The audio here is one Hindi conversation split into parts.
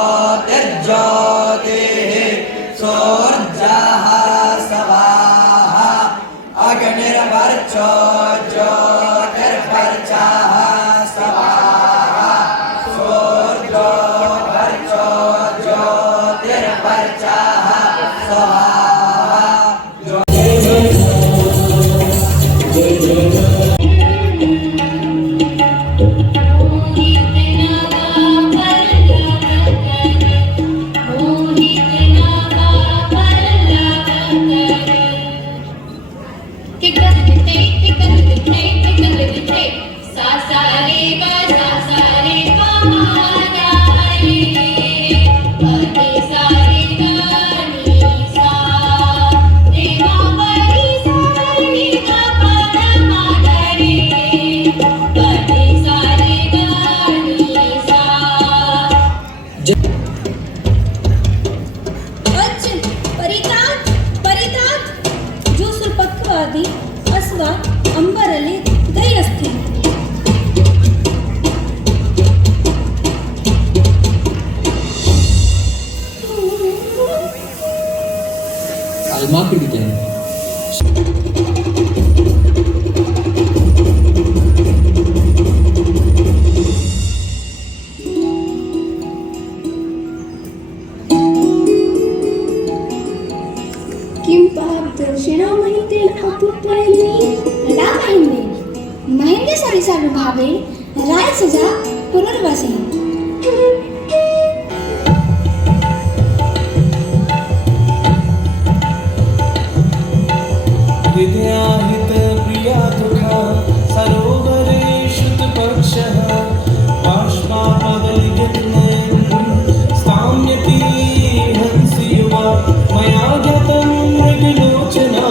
ज्योतिर्ज्योतिः सोऽर्जः सवाः अग्निर्वर्चो ज्योतिर्वर्चः सवाः सोऽर्जो वर्चो ज्योतिर्वर्चः सवाः। अस्वा अंबरले दयस्थि almakriditen किं पादर्शिना महितेन अपुत्वयन्नि रामायणेन महेन्द्र सरिसानुभावेन रायसजा पुनर्वसः विद्याहित प्रिया तुका सरोवरे शुतपक्षः बाष्पापदयत्नयन् स्थाम्यति हंसि युवा मया ज्ञातं मृगलोचना।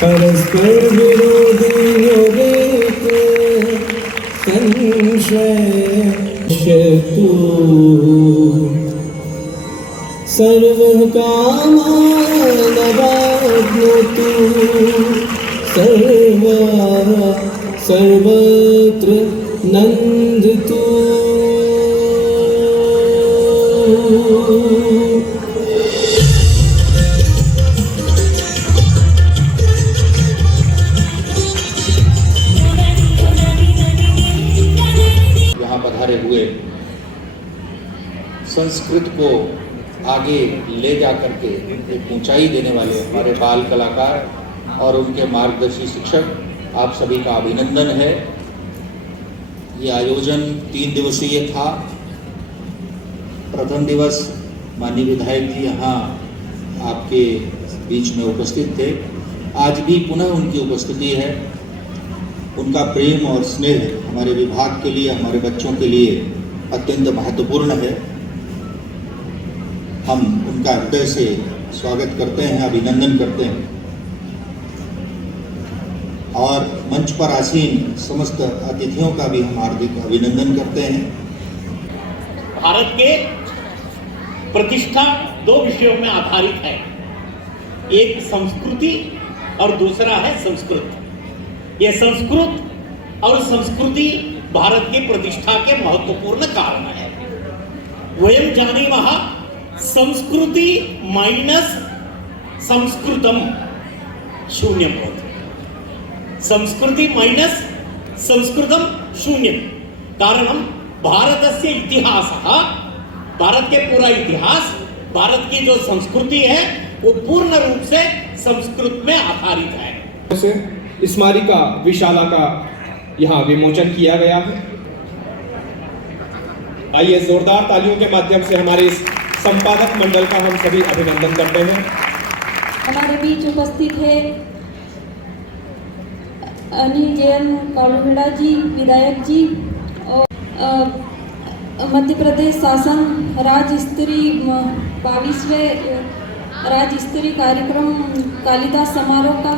परस्पर विरोधी योगेत संशयतु सर्वः कामानवाप्नोतु सर्वत्र नन्दितु। पधारे हुए संस्कृत को आगे ले जा करके एक ऊंचाई देने वाले हमारे बाल कलाकार और उनके मार्गदर्शी शिक्षक, आप सभी का अभिनंदन है। ये आयोजन 3 दिवसीय था। प्रथम दिवस माननीय विधायक जी यहाँ आपके बीच में उपस्थित थे। आज भी पुनः उनकी उपस्थिति है। उनका प्रेम और स्नेह हमारे विभाग के लिए, हमारे बच्चों के लिए अत्यंत महत्वपूर्ण है। हम उनका हृदय से स्वागत करते हैं, अभिनंदन करते हैं और मंच पर आसीन समस्त अतिथियों का भी हम हार्दिक अभिनंदन करते हैं। भारत के प्रतिष्ठा 2 विषयों में आधारित है, एक संस्कृति और दूसरा है संस्कृत। ये संस्कृत और संस्कृति भारत की प्रतिष्ठा के महत्वपूर्ण कारण है। वयं जानीमः संस्कृति माइनस संस्कृतम शून्यं भवति। संस्कृति माइनस संस्कृतम शून्यं। कारणं भारतस्य इतिहासः, भारत के पूरा इतिहास, भारत की जो संस्कृति है वो पूर्ण रूप से संस्कृत में आधारित है। स्मारिका विशाला का यहाँ विमोचन किया गया है। आइए जोरदार तालियों के माध्यम से हमारे इस संपादक मंडल का हम सभी अभिनंदन करते हैं। हमारे बीच उपस्थित है अनिल जैन कौलखेड़ा जी, विधायक जी, और मध्य प्रदेश शासन राज्य स्तरीय 22वें राज्य स्तरीय कार्यक्रम कालिदास समारोह का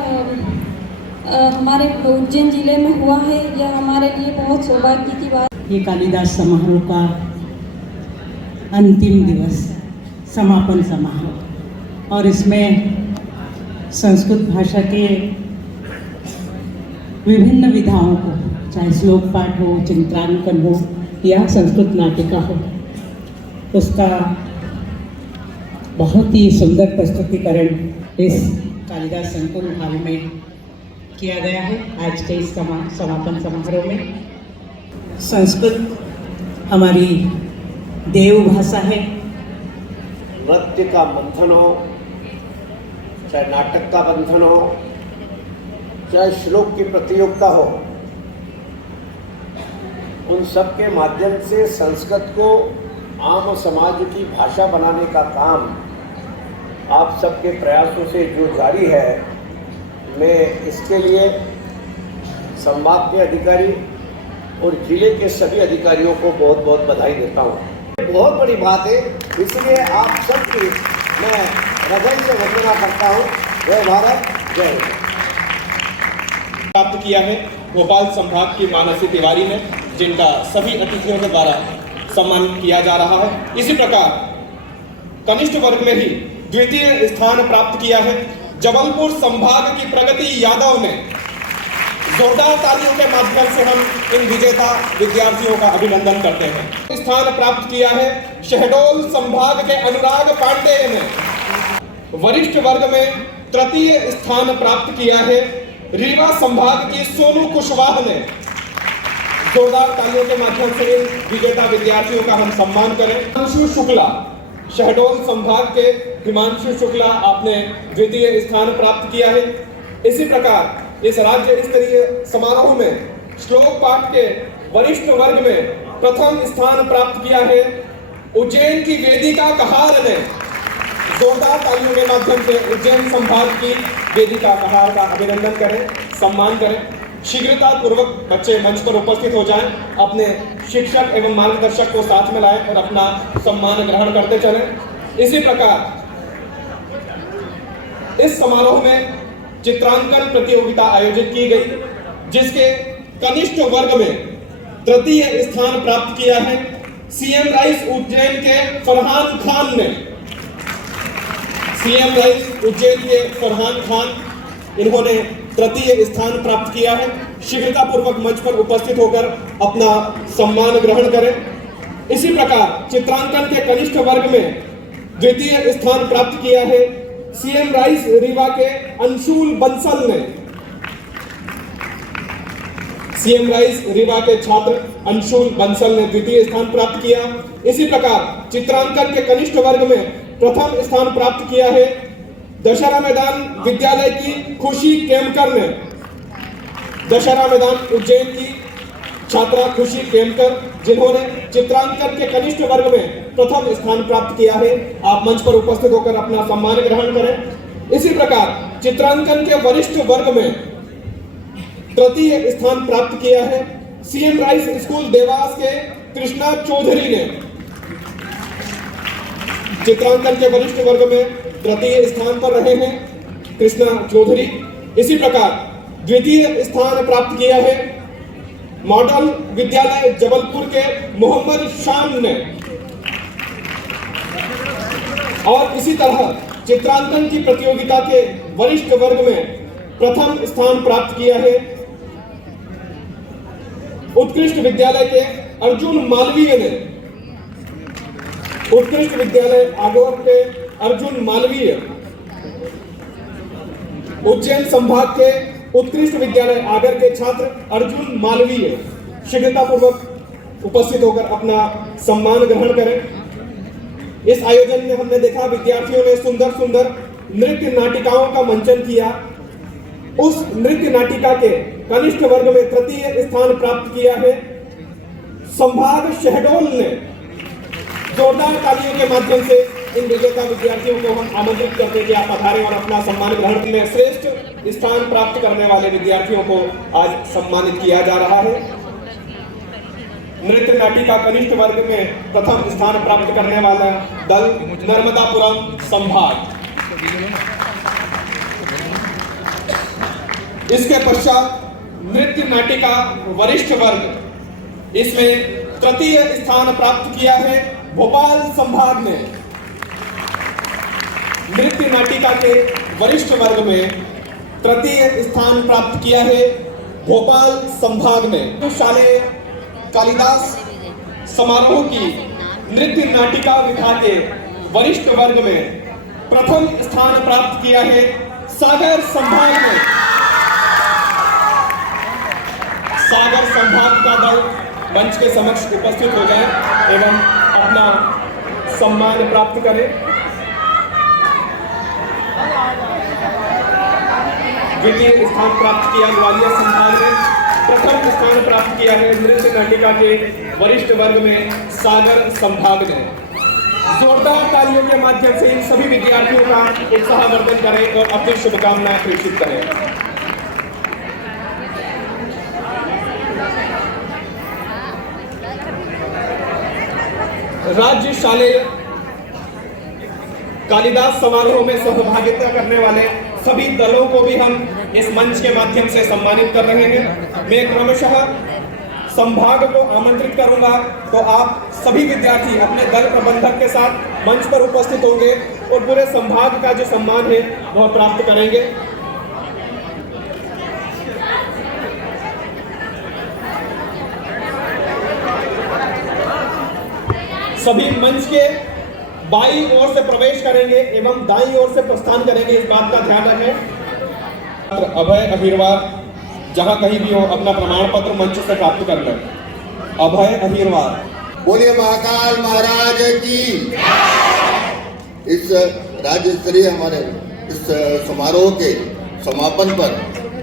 हमारे उज्जैन जिले में हुआ है। यह हमारे लिए बहुत सौभाग्य की बात। ये कालिदास समारोह का अंतिम दिवस, समापन समारोह, और इसमें संस्कृत भाषा के विभिन्न विधाओं को, चाहे श्लोक पाठ हो, चित्रांकन हो या संस्कृत नाटिका हो, उसका बहुत ही सुंदर प्रस्तुतिकरण इस कालिदास संकुल हॉल में किया गया है। आज के इस समापन समारोह में संस्कृत हमारी देव भाषा है। नृत्य का मंथन हो, चाहे नाटक का मंथन हो, चाहे श्लोक की प्रतियोगिता हो, उन सब के माध्यम से संस्कृत को आम समाज की भाषा बनाने का काम आप सबके प्रयासों से जो जारी है, मैं इसके लिए संभाग के अधिकारी और जिले के सभी अधिकारियों को बहुत बहुत बधाई देता हूँ। बहुत बड़ी बात है, इसलिए आप सबकी मैं हृदय से वंदना करता हूँ। जय भारत, जय हिंद। प्राप्त किया है भोपाल संभाग की मानसी तिवारी ने, जिनका सभी अतिथियों के द्वारा सम्मान किया जा रहा है। इसी प्रकार कनिष्ठ वर्ग में ही द्वितीय स्थान प्राप्त किया है जबलपुर संभाग की प्रगति यादव ने। जोरदार तालियों के माध्यम से हम इन विजेता विद्यार्थियों का अभिनंदन करते हैं। स्थान प्राप्त किया है शहडोल संभाग के अनुराग पांडे ने। वरिष्ठ वर्ग में तृतीय स्थान प्राप्त किया है रीवा संभाग की सोनू कुशवाहा ने। जोरदार तालियों के माध्यम से इन विजेता विद्यार्थियों का हम सम्मान करें। हिमांशु शुक्ला, शहडोल संभाग के हिमांशु शुक्ला, आपने द्वितीय स्थान प्राप्त किया है। इसी प्रकार इस राज्य स्तरीय समारोह में श्लोक पाठ के वरिष्ठ वर्ग में प्रथम स्थान प्राप्त किया है उज्जैन की वेदिका कहार ने। जोरदार तालियों के माध्यम से उज्जैन संभाग की वेदिका कहार का अभिनंदन करें, सम्मान करें। शीघ्रता पूर्वक बच्चे मंच पर उपस्थित हो जाएं, अपने शिक्षक एवं मार्गदर्शक को साथ में लाएं और अपना सम्मान ग्रहण करते चलें। इसी प्रकार इस समारोह में चित्रांकन प्रतियोगिता आयोजित की गई, जिसके कनिष्ठ वर्ग में तृतीय स्थान प्राप्त किया है सीएम राइस उज्जैन के फरहान खान ने। सीएम राइस उज्जैन के फरहान खान, इन्होंने तृतीय स्थान प्राप्त किया है। शीघ्रता पूर्वक मंच पर उपस्थित होकर अपना सम्मान ग्रहण करें। इसी प्रकार चित्रांकन के कनिष्ठ वर्ग में द्वितीय स्थान प्राप्त किया है सीएम राइस रीवा के अंशुल बंसल ने। सीएम राइस रीवा के छात्र अंशुल बंसल ने द्वितीय स्थान प्राप्त किया। इसी प्रकार चित्रांकन के कनिष्ठ वर्ग में प्रथम स्थान प्राप्त किया है दशहरा मैदान विद्यालय की खुशी केमकर ने। दशहरा मैदान उज्जैन की छात्रा खुशी केमकर, जिन्होंने चित्रांकन के कनिष्ठ वर्ग में प्रथम स्थान प्राप्त किया है। आप मंच पर उपस्थित होकर अपना सम्मान ग्रहण करें। इसी प्रकार चित्रांकन के वरिष्ठ वर्ग में तृतीय स्थान प्राप्त किया है सीएम राइस स्कूल देवास के कृष्णा चौधरी ने। चित्रांकन के वरिष्ठ वर्ग में तृतीय स्थान पर रहे हैं कृष्णा चौधरी। इसी प्रकार द्वितीय स्थान प्राप्त किया है मॉडल विद्यालय जबलपुर के मोहम्मद शाम ने। और इसी तरह चित्रांकन की प्रतियोगिता के वरिष्ठ वर्ग में प्रथम स्थान प्राप्त किया है उत्कृष्ट विद्यालय के अर्जुन मालवीय ने। उत्कृष्ट विद्यालय आगोर के अर्जुन मालवीय, उज्जैन संभाग के उत्कृष्ट विद्यालय आगर के छात्र अर्जुन मालवीय शीघ्रता पूर्वक उपस्थित होकर अपना सम्मान ग्रहण करें। इस आयोजन में हमने देखा विद्यार्थियों ने सुंदर सुंदर नृत्य नाटिकाओं का मंचन किया। उस नृत्य नाटिका के कनिष्ठ वर्ग में तृतीय स्थान प्राप्त किया है संभाग शहडोल ने। जोरदार तालियों के माध्यम से इन विजेता विद्यार्थियों को हम आमंत्रित करते हैं कि आप पधारें और अपना सम्मान ग्रहण में श्रेष्ठ स्थान प्राप्त करने वाले विद्यार्थियों को आज सम्मानित किया जा रहा है। नृत्य नाटिका कनिष्ठ वर्ग में प्रथम स्थान प्राप्त करने वाला दल नर्मदापुरम संभाग। इसके पश्चात नृत्य नाटिका वरिष्ठ वर्ग, इसमें तृतीय स्थान प्राप्त किया है भोपाल संभाग ने। नृत्य नाटिका के वरिष्ठ वर्ग में तृतीय स्थान प्राप्त किया है भोपाल संभाग में शालेय कालिदास समारोह की नृत्य नाटिका विधा के वरिष्ठ वर्ग में प्रथम स्थान प्राप्त किया है। सागर संभाग में सागर संभाग का दल मंच के समक्ष उपस्थित हो जाए एवं अपना सम्मान प्राप्त करें। द्वितीय स्थान प्राप्त किया ग्वालियर संभाग ने, प्रथम स्थान प्राप्त किया है नृत्य नाटिका के वरिष्ठ वर्ग में सागर संभाग ने। जोरदार तालियों के माध्यम से इन सभी विद्यार्थियों का उत्साहवर्धन करें और अपनी शुभकामनाएं प्रेषित करें। राज्य शालेय कालिदास समारोह में सहभागिता करने वाले सभी दलों को भी हम इस मंच के माध्यम से सम्मानित कर रहे हैं। मैं क्रमशः संभाग को आमंत्रित करूंगा तो आप सभी विद्यार्थी अपने दल प्रबंधक के साथ मंच पर उपस्थित होंगे और पूरे संभाग का जो सम्मान है वह प्राप्त करेंगे। सभी मंच के बाईं ओर से प्रवेश करेंगे एवं दाईं ओर से प्रस्थान करेंगे, इस बात का ध्यान रखें। अभय अहिरवार जहां कहीं भी हो अपना प्रमाण पत्र मंच से प्राप्त कर लें। अभय अहिरवार। बोलिए महाकाल महाराज की। इस राज्य स्तरीय हमारे इस समारोह के समापन पर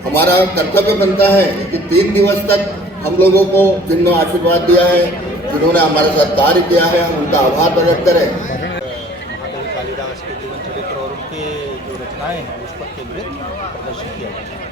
हमारा कर्तव्य बनता है कि 3 दिवस तक हम लोगों को जिन्होंने आशीर्वाद दिया है, जिन्होंने हमारे साथ कार्य किया है, हम उनका आभार प्रकट करें। महाकवि कालिदास के जीवन चरित्र और उनके जो रचनाएं हैं उस पर केंद्रित प्रदर्शन किया जाता है।